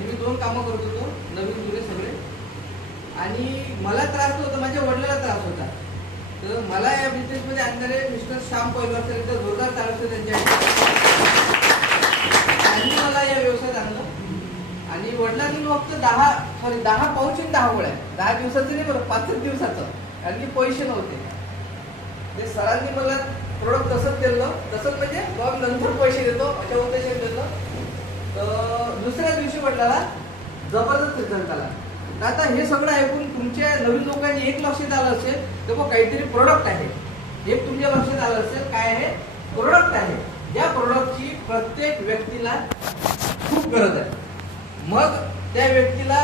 हे मी 2 कामं करत होतो, नवीन जुने सगळे. आणि मला त्रास होता, माझ्या वडिलांना त्रास होता. तर मला या बिझनेसमध्ये आणणारे मिस्टर श्याम पैलवान सर एकदा जोरदार चालवते त्यांच्या. त्यांनी मला या व्यवसायात आणलं. आणि वडिलांनी फक्त 10 पाऊच आणि 10 गोळ्या, 10 दिवसाचं नाही बरं, 5 दिवसाचं, कारण की पैसे नव्हते. ते सरांनी मला प्रोडक्ट तसंच दिलं, तसंच म्हणजे मग नंतर पैसे देतो अशा उद्देशाने दिलं. तर दुसऱ्या दिवशी वडिलांना जबरदस्त रिझल्ट आला. आता हे सगळं ऐकून तुमच्या नवीन लोकांनी एक लक्षात आलं असेल तर मग काहीतरी प्रोडक्ट आहे. एक तुमच्या लक्षात आलं असेल काय आहे, प्रोडक्ट आहे. ज्या प्रोडक्टची प्रत्येक व्यक्तीला खूप गरज आहे. मग त्या व्यक्तीला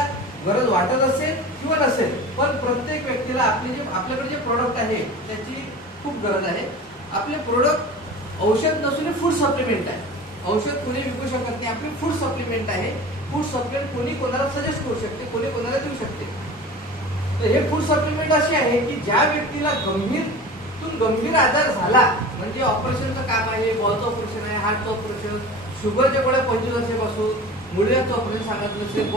गरज वाटत असेल किंवा नसेल, पण प्रत्येक व्यक्तीला आपल्याकडे जे प्रोडक्ट आहे त्याची खूप गरज आहे. आपले प्रोडक्ट औषध नसून फूड सप्लिमेंट आहे. औषध कोणी विकू शकत नाही, आपली फूड सप्लिमेंट आहे. फूड सप्लिमेंट कोणी कोणाला सजेस्ट करू शकते, कोणी कोणाला देऊ शकते. तर हे फूड सप्लिमेंट असे आहे की ज्या व्यक्तीला गंभीर आजार झाला, म्हणजे ऑपरेशनचं काम आहे, बॉलचं ऑपरेशन आहे, हार्टचं ऑपरेशन, शुगरच्या गोळ्या 25 वर्षापासून, मुळव्याधीचं ऑपरेशन सांगत नसेल,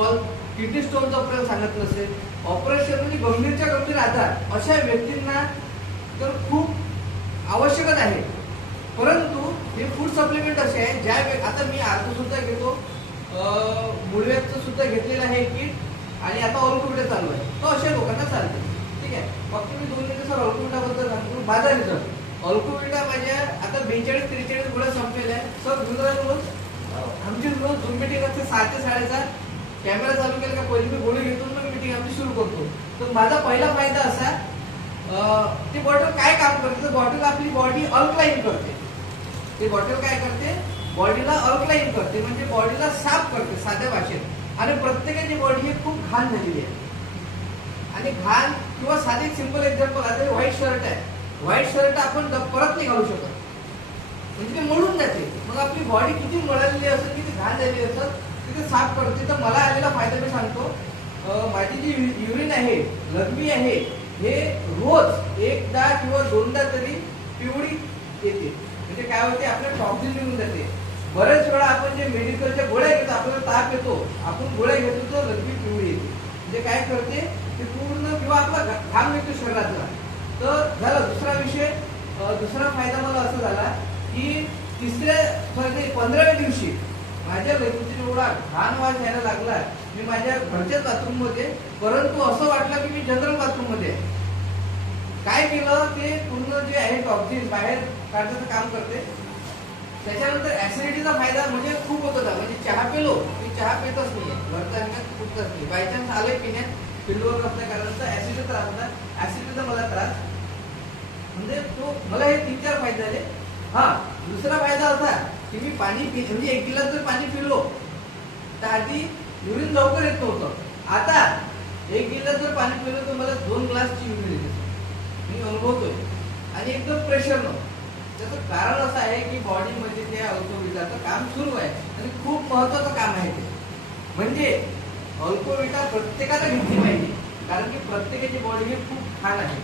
किडनी स्टोनचं ऑपरेशन सांगत नसेल, ऑपरेशन म्हणजे गंभीर आजार, अशा व्यक्तींना तर खूप आवश्यकच आहे. परंतु हे फूड सप्लिमेंट असे आहे ज्या आता मी अर्ध सुद्धा घेतो, मुळव्याधीचं सुद्धा घेतलेलं आहे किट, आणि आता ऑर्कोविटा चालू आहे, तो अशा लोकांना चालते. ठीक आहे. फक्त मी 2 मिनिटं सर ऑर्कोविटाबद्दल सांगतो. माझा रिझल्ट ऑर्कोविटा माझ्या आता 42-43 गोळ्या संपलेल्या आहे. सर रोज आमची रोज 2 मिटिंग असते, 6 ते 7:30. कॅमेरा चालू केला का पहिली मी गोळी घेतो, मग मिटिंग आमची सुरू करतो. तर माझा पहिला फायदा असा, ती बॉटल काय काम करते, तर बॉटल आपली बॉडी अल्कलाइन करते. ती बॉटल काय करते, बॉडीला अल्कलाइन करते, म्हणजे बॉडीला साफ करते साध्या भाषेत. आणि प्रत्येकाची बॉडी ही खूप घाण झालेली आहे. आणि घाण किंवा साधे सिंपल एक्झाम्पल, आता व्हाईट शर्ट आहे, व्हाईट शर्ट आपण परत नाही घालू शकत, म्हणजे ते मळून जाते. मग आपली बॉडी किती मळलेली असेल, किती घाण झालेली असेल, तिथे साफ करते. तर मला आलेला फायदा मी सांगतो. माझी जी युरिन आहे, लघवी आहे, हे रोज 1दा किंवा 2दा तरी पिवळी येते. म्हणजे काय होते, आपल्या टॉक्सिन निघून जाते. बरेच वेळा आपण जे मेडिकलच्या गोळ्या घेतो, आपल्याला ताप येतो, आपण गोळ्या घेतो तर लघवी पिवळी येते. म्हणजे काय करते, ते पूर्ण किंवा आपला घाम निघतो शरीरातला. तर झाला दुसरा विषय. दुसरा फायदा मला असा झाला की 15व्या दिवशी माझ्या लघवीचा एवढा घाण वास यायला लागला, मी माझ्या घरच्याच बाथरूम मध्ये, परंतु असं वाटलं की मी जनरल बाथरूम मध्ये आहे. काय केलं, ते पूर्ण जे आहे टॉक्सिन बाहेर काढण्याचं काम करते. त्याच्यानंतर ऍसिडिटीचा फायदा म्हणजे खूप होत होता. म्हणजे चहा पिलो, मी चहा पितच नाही, वरचा कुठतच नाही, बायचान्स आलोय पिण्यात, पिल्लोवर नसल्या कारण ऍसिडिटी त्रास होता. ऍसिडिटीचा मला त्रास, म्हणजे तो मला हे 3-4 फायदे झाले. हा, दुसरा फायदा असा की मी पाणी म्हणजे 1 गिलास जर पाणी पिलो तर आधी युरिन लवकर येत नव्हतं. आता 1 गिलास जर पाणी पिलं तर मला 2 ग्लासची युरिन येते, मी अनुभवतोय. आणि एकदम प्रेशर नव्हतं. त्याचं कारण असं आहे की बॉडीमध्ये ते ऑर्कोविटाचं काम सुरू आहे, आणि खूप महत्वाचं काम आहे ते. म्हणजे ऑर्कोविटा प्रत्येकाला घेतली पाहिजे, कारण की प्रत्येकाची बॉडी ही खूप छान आहे.